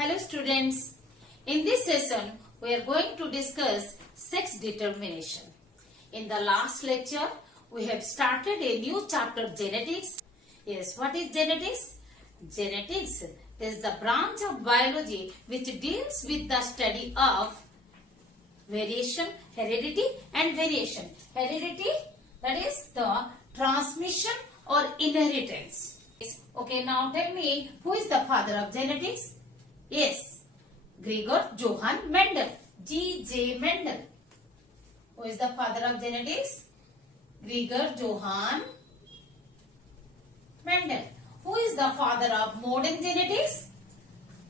Hello students, in this session we are going to discuss sex determination. In the last lecture we have started a new chapter, genetics. Yes, what is genetics? Genetics is the branch of biology which deals with the study of variation, heredity and variation. Heredity, that is the transmission or inheritance. Okay, now tell me, who is the father of genetics? Yes, Gregor Johann Mendel, G.J. Mendel. Who is the father of genetics? Gregor Johann Mendel. Who is the father of modern genetics?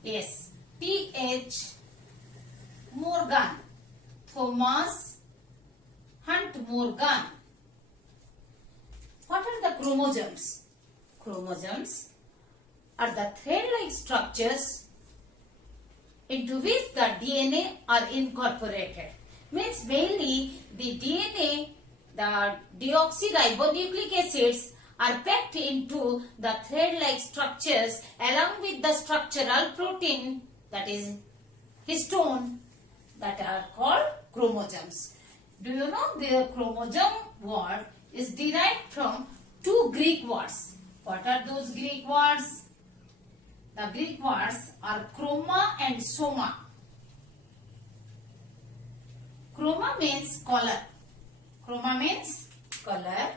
Yes, T.H. Morgan, Thomas Hunt Morgan. What are the chromosomes? Chromosomes are the thread-like structures into which the DNA are incorporated. Means mainly the DNA, the deoxyribonucleic acids are packed into the thread-like structures along with the structural protein, that is histone, that are called chromosomes. Do you know the chromosome word is derived from two Greek words? What are those Greek words? The Greek words are chroma and soma. Chroma means color. Chroma means color,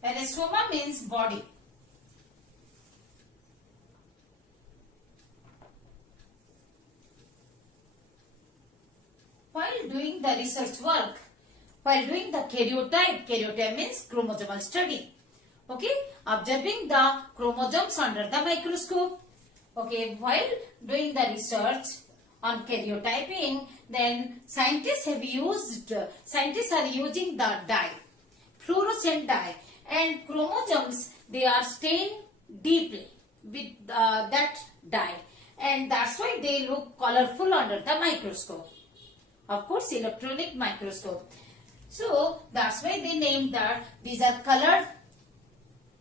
whereas soma means body. While doing the research work, while doing the karyotype means chromosomal study. Okay, observing the chromosomes under the microscope. Okay, while doing the research on karyotyping, then scientists are using the dye, fluorescent dye, and chromosomes, they are stained deeply with that dye, and that's why they look colorful under the microscope. Of course, electronic microscope. So that's why they named that these are colored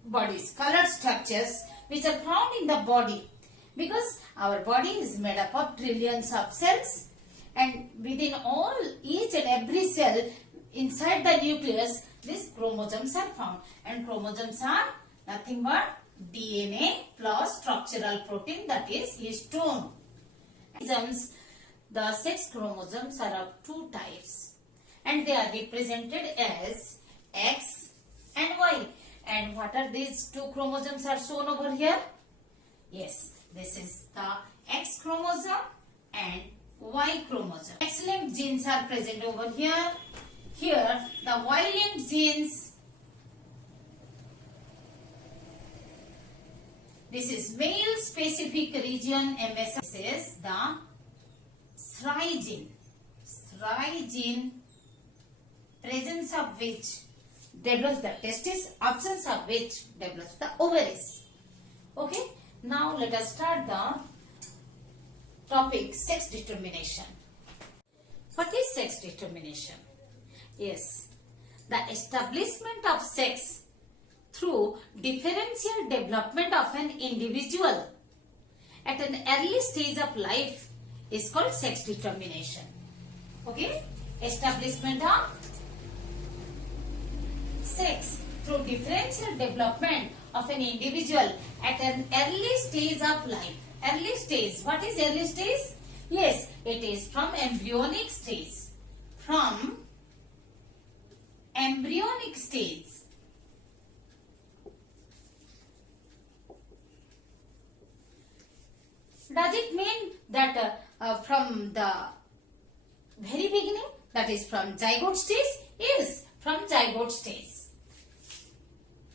bodies, colored structures which are found in the body. Because our body is made up of trillions of cells, and within each and every cell inside the nucleus, these chromosomes are found, and chromosomes are nothing but DNA plus structural protein, that is histone. The sex chromosomes are of two types, and they are represented as X and Y. And what are these two chromosomes are shown over here? Yes, this is the X chromosome and Y chromosome. X-linked genes are present over here. Here, the Y-linked genes. This is male specific region MSR. This is the SRY gene. SRY gene, presence of which develops the testis, absence of which develops the ovaries. Okay. Now let us start the topic, sex determination. What is sex determination? Yes, the establishment of sex through differential development of an individual at an early stage of life is called sex determination. Okay, establishment of sex through differential development of an individual at an early stage of life. Early stage. What is early stage? Yes, it is from embryonic stage. From embryonic stage. Does it mean that from the very beginning, that is from zygote stage? Yes, from zygote stage.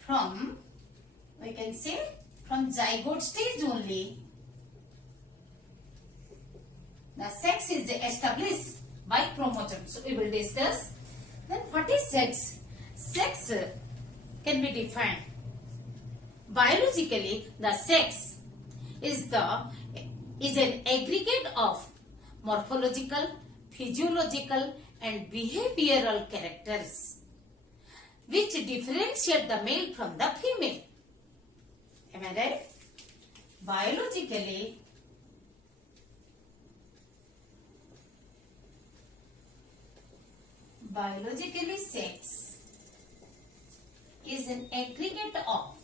From, we can say, from zygote stage only, the sex is established by chromosomes. So we will discuss. Then what is sex? Sex can be defined. Biologically, the sex is an aggregate of morphological, physiological and behavioral characters which differentiate the male from the female. Am I right? Biologically, Biologically, sex is an aggregate of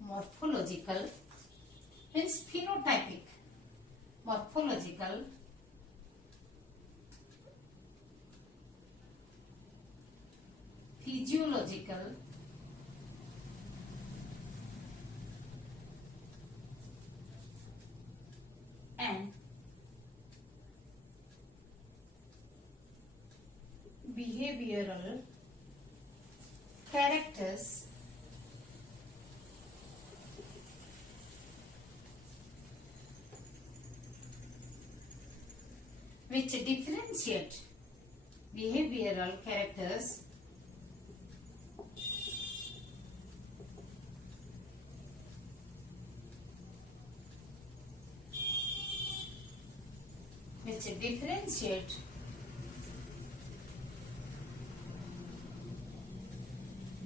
morphological, means phenotypic, morphological, physiological, and behavioral characters which differentiate behavioral characters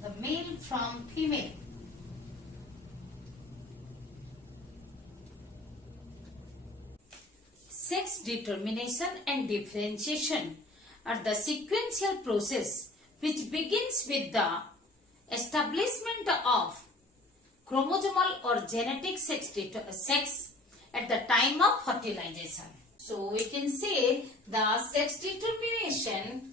the male from female. Sex determination and differentiation are the sequential process which begins with the establishment of chromosomal or genetic sex at the time of fertilization. So we can say the sex determination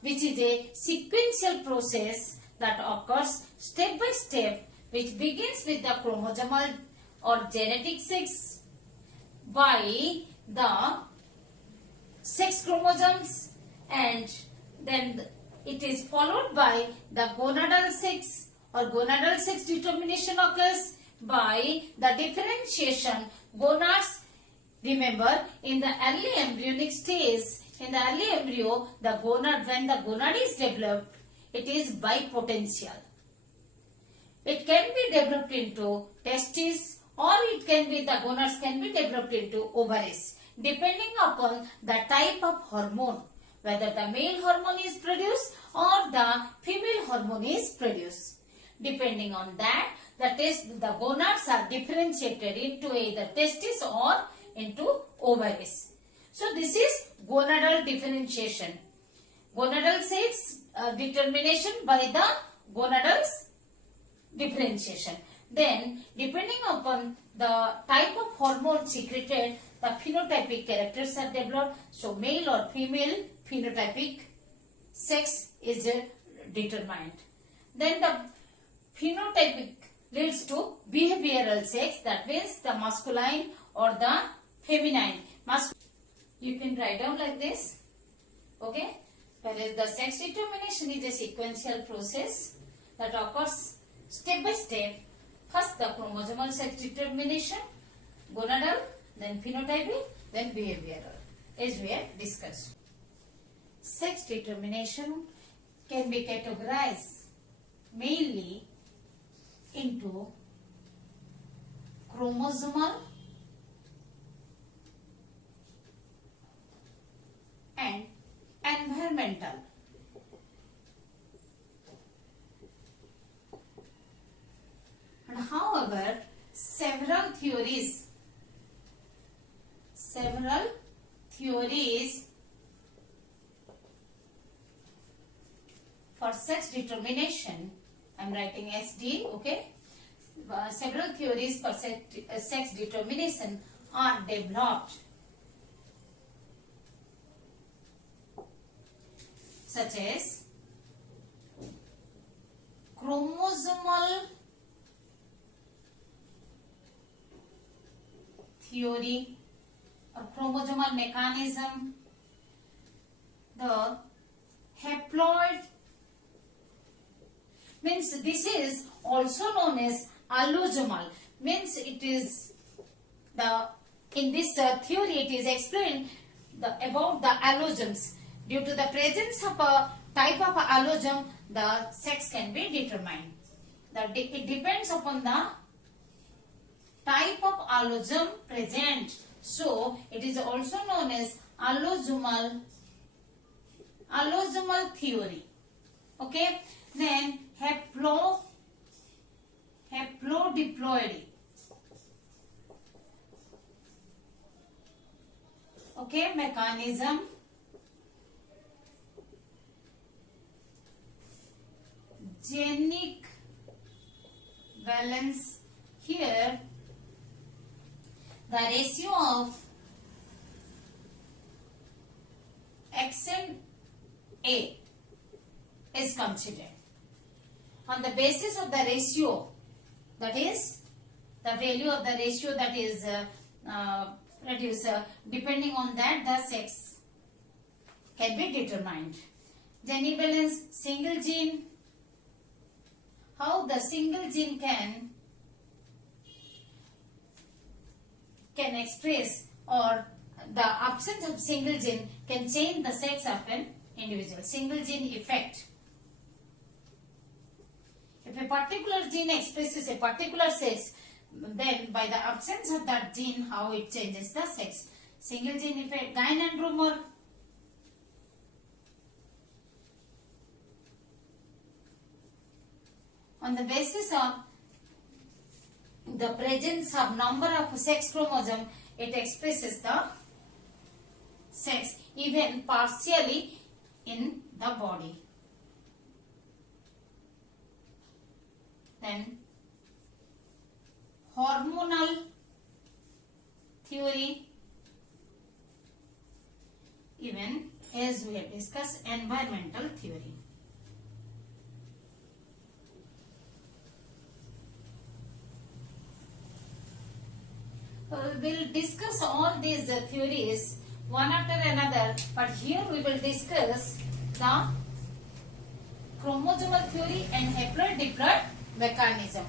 which is a sequential process that occurs step by step, which begins with the chromosomal or genetic sex by the sex chromosomes, and then it is followed by the gonadal sex or gonadal sex determination occurs by the differentiation gonads. Remember, in the early embryonic stage, in the early embryo, the gonad, when the gonad is developed, it is bipotential. It can be developed into testes, or it can be, the gonads can be developed into ovaries, depending upon the type of hormone, whether the male hormone is produced or the female hormone is produced. Depending on that, the gonads are differentiated into either testes or into ovaries. So this is gonadal differentiation. Gonadal sex determination by the gonadal differentiation. Then, depending upon the type of hormone secreted, the phenotypic characters are developed. So male or female phenotypic sex is determined. Then the phenotypic leads to behavioral sex, that means the masculine or the feminine. You can write down like this. Okay. Whereas the sex determination is a sequential process that occurs step by step. First the chromosomal sex determination, gonadal, then phenotypic, then behavioral, as we have discussed. Sex determination can be categorized mainly into chromosomal and environmental. And however, several theories for sex determination, I am writing SD, okay. Several theories for sex determination are developed, such as chromosomal theory or chromosomal mechanism, the haploid, means this is also known as allosomal, means it is in this theory it is explained about the allosomes. Due to the presence of a type of allosome, the sex can be determined. It depends upon the type of allosome present. So, it is also known as allosomal allosomal theory. Okay, then haplodiploidy. Okay, mechanism. Genic valence. Here the ratio of X and A is considered. On the basis of the ratio, that is the value of the ratio that is reduced, depending on that the sex can be determined. Genivalence, single gene. How the single gene can express, or the absence of single gene can change the sex of an individual. Single gene effect. If a particular gene expresses a particular sex, then by the absence of that gene, how it changes the sex. Single gene effect. Guyn and Rumor. On the basis of the presence of number of sex chromosome, it expresses the sex even partially in the body. Then hormonal theory, even as we have discussed environmental theory. We will discuss all these theories one after another, but here we will discuss the chromosomal theory and haploid diploid mechanism.